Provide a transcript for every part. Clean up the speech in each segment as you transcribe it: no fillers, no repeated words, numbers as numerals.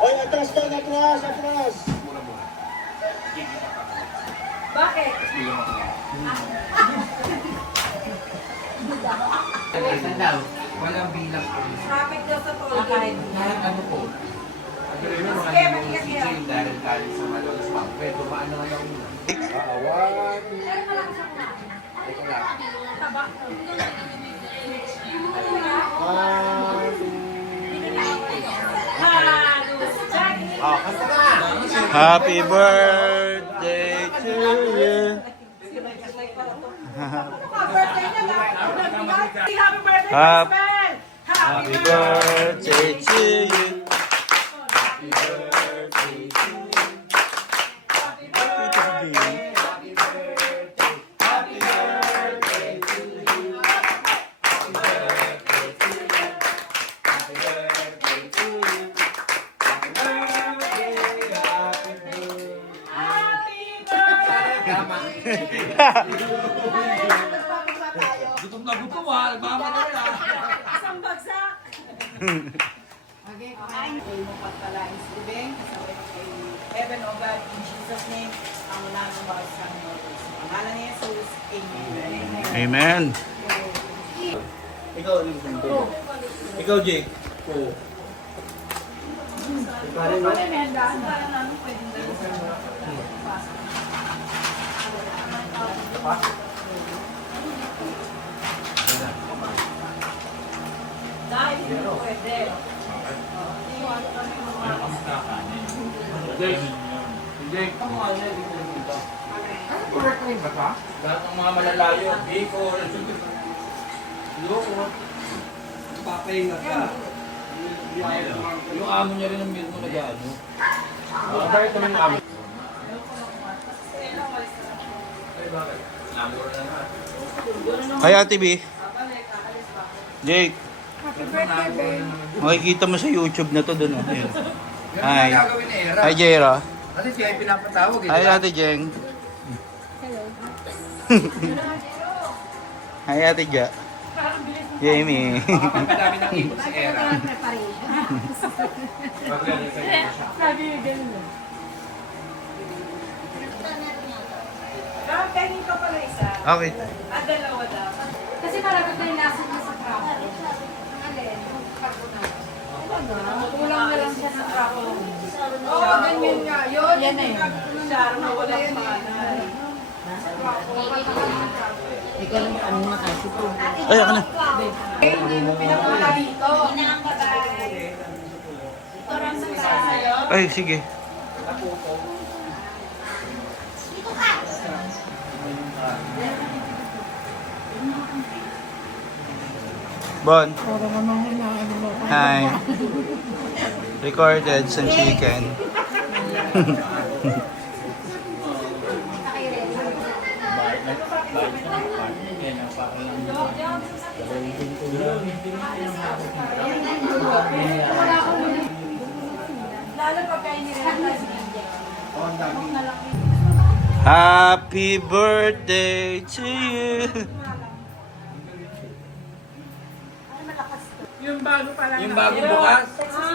Oy, atras doon, atras, atras. Bakit? Isa daw, walang bilang po. Traffic daw sa toll gate. Ano po? Sige, matigas CJ yan. yung dahil tayo sa Malolos Pang. Pero dumaan na nga lang una. Awan. Ito lang. Ah, kanta na. Happy birthday to you. Birthday niya lang. Happy birthday, Hap- Christmas! Happy birthday to you. Happy birthday to you. Happy birthday. Happy birthday. Happy birthday to you. Happy birthday to you. Happy birthday to you. Happy birthday. Happy birthday. Gutom na gutom ha. Nagmamadali na. Isang bagsak. Okay, kumain. Kay mo pagpalain si Beng, kasabay ko kay Heaven o God, in Jesus' name, ang wala ng bawat sa mga sa pangalan ni Jesus, Amen. Amen. Ikaw, ano gusto mo? Ikaw, Jake. Oo. Parang ba? Dahil hindi mo pwede. Jake, ang mga ano, hindi ko dito. Correct name ba ba? Lahat ng mga malalayo, Bicol, Loko, papahinga ka. Yung amo niya rin ang mismo nag-ano. Bakit naman yung amo? Ay, bakit? Namuro na nga. Hi, Ate B. Jake. Makikita mo sa YouTube na to dun. Oh. Ayun. Yan Hi. ang gagawin ni Era. Hi, Jera. Kasi siya ay pinapatawag eh. Hi, Ate Jeng. Hi, Ate Ja. Jamie. Pagkadami ng ipon si Era. Kanin ka pala isa. Okay. At dalawa dapat. Kasi marami tayong nasa niya sa trapo. Alin? Kulang na lang siya sa trapo. Oo, ganyan nga. Yun. Yan na yun. Siya, nawala yung pangalan. Ikaw lang ano nga kasi po. Ay, ako na. Hindi mo pinakula dito. Ay, sige. Bon. Hi. Recorded some chicken. Lalo pag kayo nila Happy birthday to you. Yung bago pa lang. Yung bagong bukas.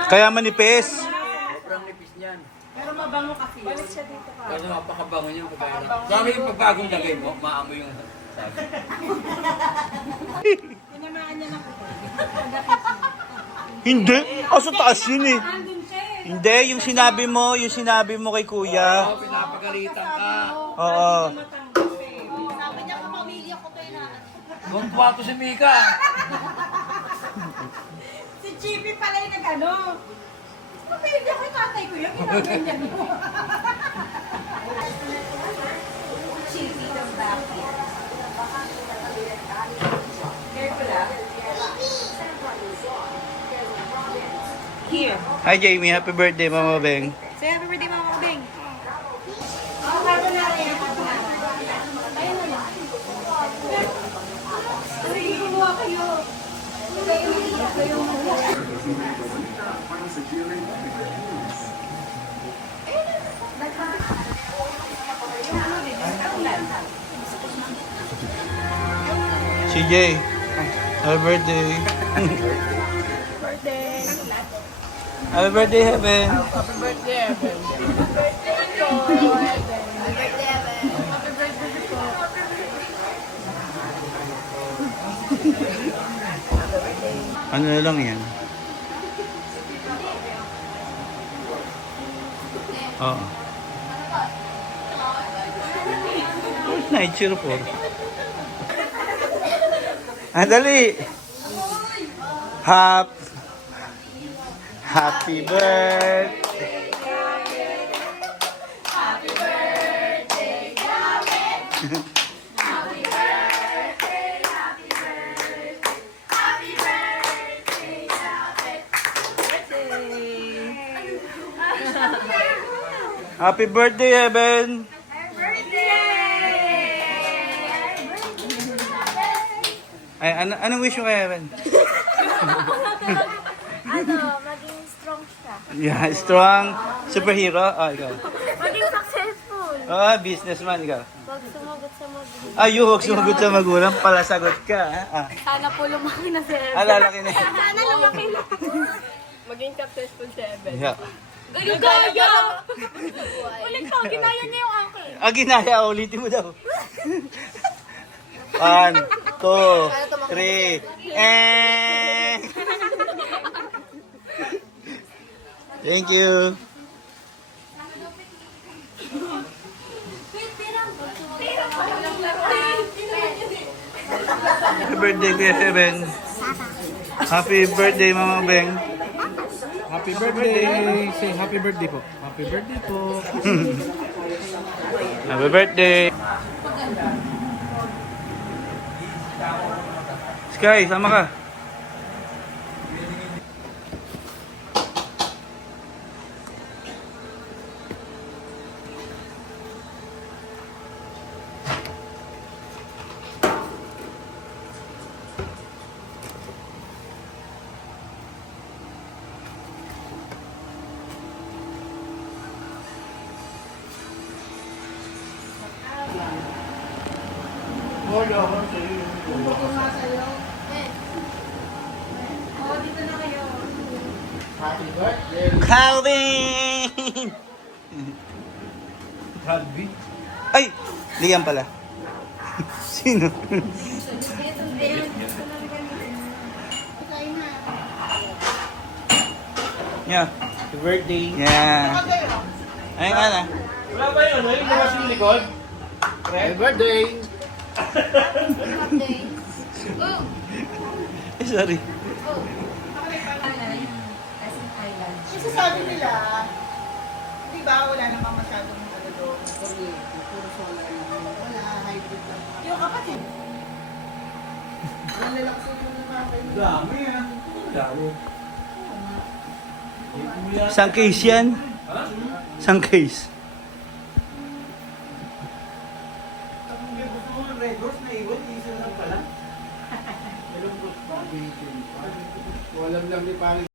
Kaya manipis. Sobrang nipis niyan. Pero mabango kasi. Balik siya dito ka. Kasi napakabango niya. Sabi yung pagbagong lagay mo, maamoy yung sabi. Tinamaan niya na ko. Hindi. Asa taas yun eh. Andun siya eh. Hindi, yung sinabi mo kay kuya. Oo, pinapagalitan ka. Oo. Sabi niya kapamilya ko kayo na. Kung kwato si Mika. Si Chippy pala yung nag-ano. Pamilya ko yung tatay ko yung ginaganyan mo. Chippy ng bakit. Careful ah. Here. Hi Jamie, happy birthday Mama Beng. Say happy birthday, Mama Beng. Sige, kumuha kayo. CJ. Happy birthday. Happy birthday, Heaven. Ano na lang yan? Oo. Where's night cheer for? Dali! Happy birthday! Happy birthday, Evan! Ay, anong wish mo kay Evan? Maging strong siya. Yeah, strong superhero. Ikaw. Maging successful. Businessman, ikaw. Huwag sumagot sa magulang. Huwag sumagot sa magulang. Pala sagot ka. Sana po lumaki na si Evan. Lalaki na. Sana lumaki na. Maging successful si Evan. Yeah. Yung gaya! Ulit to, ginaya niya yung akin. Ginaya. Ulitin mo daw. 1, 2, 3. Thank you. Happy birthday, Kuya Heaven. Happy birthday, Mama Beng. Happy birthday! Say happy birthday po. Happy birthday po. Happy birthday. Sky, sama ka. Calvin! Calvi? Ay! Liam pala. Sino? Yeah. Happy birthday. Yeah. Ay nga na. Wala ba yun? Yung mga sa likod? Happy birthday! Sorry. Kasi sabi nila, di ba, wala namang masyadong ano doon, kuryente, puro solar lang. Wala, hybrid lang. Yung kapatid. Wala lang sa ito na kayo. Dami yan. Dami. Isang case yan? Isang case. Gusto mo ng Red Horse na iwan, isa lang pala. Walang lang ni Pari.